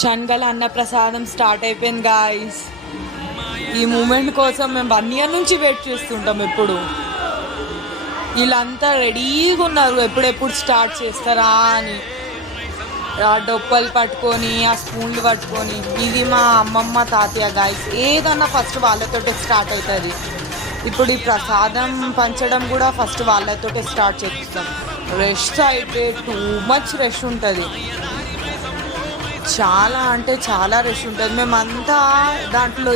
చన్గల అన్న ప్రసాదం స్టార్ట్ అయిపోయింది గాయస్. ఈ మూమెంట్ కోసం మేము 1 year నుంచి వెయిట్ చేస్తుంటాం. ఎప్పుడు వీళ్ళంతా రెడీగా ఉన్నారు ఎప్పుడెప్పుడు స్టార్ట్ చేస్తారా అని. ఆ డొప్పలు పట్టుకొని ఆ స్పూన్లు పట్టుకొని. ఇది మా అమ్మమ్మ తాతయ్య గాయస్. ఏదన్నా ఫస్ట్ వాళ్ళతోటే స్టార్ట్ అవుతుంది. ఇప్పుడు ఈ ప్రసాదం పంచడం కూడా ఫస్ట్ వాళ్ళతోటే స్టార్ట్ చేస్తాం. రష్ అయితే టూ మచ్ రష్ ఉంటుంది. చాలా అంటే చాలా రష్ ఉంటుంది. మేమంతా దాంట్లో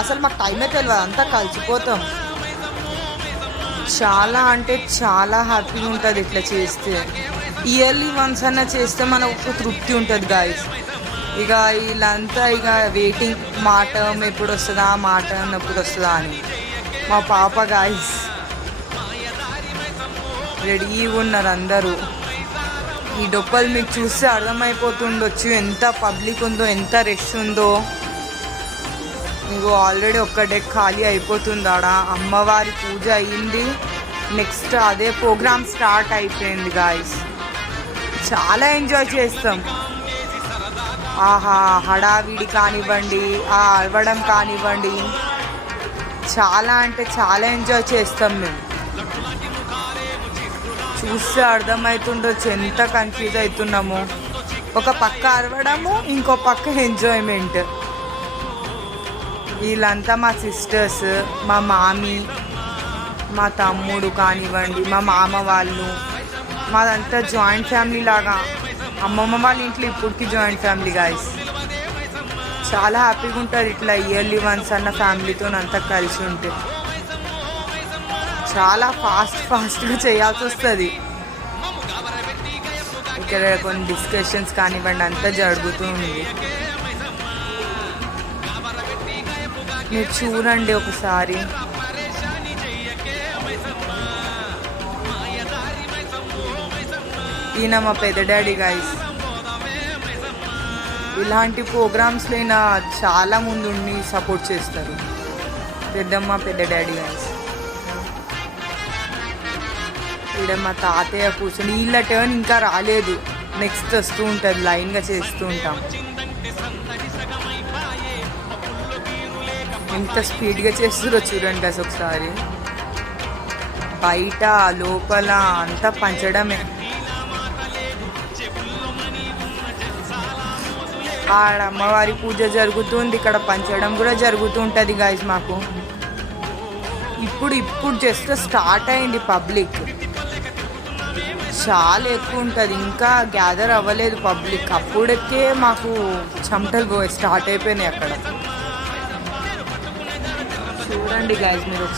అసలు మాకు టైమే తెలియదు, అంతా కలిసిపోతాం. చాలా అంటే చాలా హ్యాపీగా ఉంటుంది ఇట్లా చేస్తే. ఇయర్లీ వన్స్ అన్నా చేస్తే మనకు ఒక తృప్తి ఉంటుంది గాయస్. ఇక వీళ్ళంతా ఇక వెయిటింగ్, మా టర్మ్ ఎప్పుడు వస్తుందా, మా టర్మ్ ఎప్పుడు వస్తుందా అని. మా పాప గాయస్ రెడీగా ఉన్నారు అందరూ. ఈ డొప్పలు మీకు చూస్తే అర్థమైపోతుండొచ్చు ఎంత పబ్లిక్ ఉందో, ఎంత రష్ ఉందో. మీకు ఆల్రెడీ ఒక్క డెక్ ఖాళీ అయిపోతుంది. ఆడ అమ్మవారి పూజ అయ్యింది. నెక్స్ట్ అదే ప్రోగ్రామ్ స్టార్ట్ అయిపోయింది గాయస్. చాలా ఎంజాయ్ చేస్తాం. ఆహా, హడావిడి కానివ్వండి, ఆ అరవడం కానివ్వండి, చాలా అంటే చాలా ఎంజాయ్ చేస్తాం మేము. చూస్తే అర్థమవుతుండొచ్చు ఎంత కన్ఫ్యూజ్ అవుతున్నాము. ఒక పక్క అరవడము, ఇంకో పక్క ఎంజాయ్మెంట్. వీళ్ళంతా మా సిస్టర్స్, మా మామీ, మా తమ్ముడు కానివ్వండి, మా మామ వాళ్ళు. మాదంతా జాయింట్ ఫ్యామిలీ లాగా. అమ్మమ్మ వాళ్ళ ఇంట్లో ఇప్పటికి జాయింట్ ఫ్యామిలీ గాయస్. చాలా హ్యాపీగా ఉంటుంది ఇట్లా ఇయర్లీ వన్స్ అన్న ఫ్యామిలీతో అంతా కలిసి ఉంటే. చాలా ఫాస్ట్గా చేయాల్సి వస్తుంది. ఇక్కడ కొన్ని డిస్కషన్స్ కానివ్వండి అంతా జరుగుతూ ఉంది. మీరు చూడండి ఒకసారి. ఈయన మా పెద్ద డాడీ గాయస్. ఇలాంటి ప్రోగ్రామ్స్లో ఈయన చాలా ముందు ఉండి సపోర్ట్ చేస్తారు. పెద్దమ్మ పెద్ద డాడీ గాయస్. ఇక్కడ మా తాతయ్య కూర్చొని, వీళ్ళ టర్న్ ఇంకా రాలేదు, నెక్స్ట్ వస్తూ ఉంటుంది, లైన్గా చేస్తూ ఉంటాం. ఎంత స్పీడ్గా చేస్తుందో చూడండి అసలు ఒకసారి. బయట లోపల అంతా పంచడమే. ఆడ అమ్మవారి పూజ జరుగుతుంది, ఇక్కడ పంచడం కూడా జరుగుతూ ఉంటుంది గాయస్ మాకు. ఇప్పుడు జస్ట్ స్టార్ట్ అయింది పబ్లిక్. చాలా ఎక్కువ ఉంటుంది, ఇంకా గ్యాదర్ అవ్వలేదు పబ్లిక్. అప్పుడైతే మాకు చెమటలు స్టార్ట్ అయిపోయినాయి అక్కడ. చూడండి గాయస్ మీరు.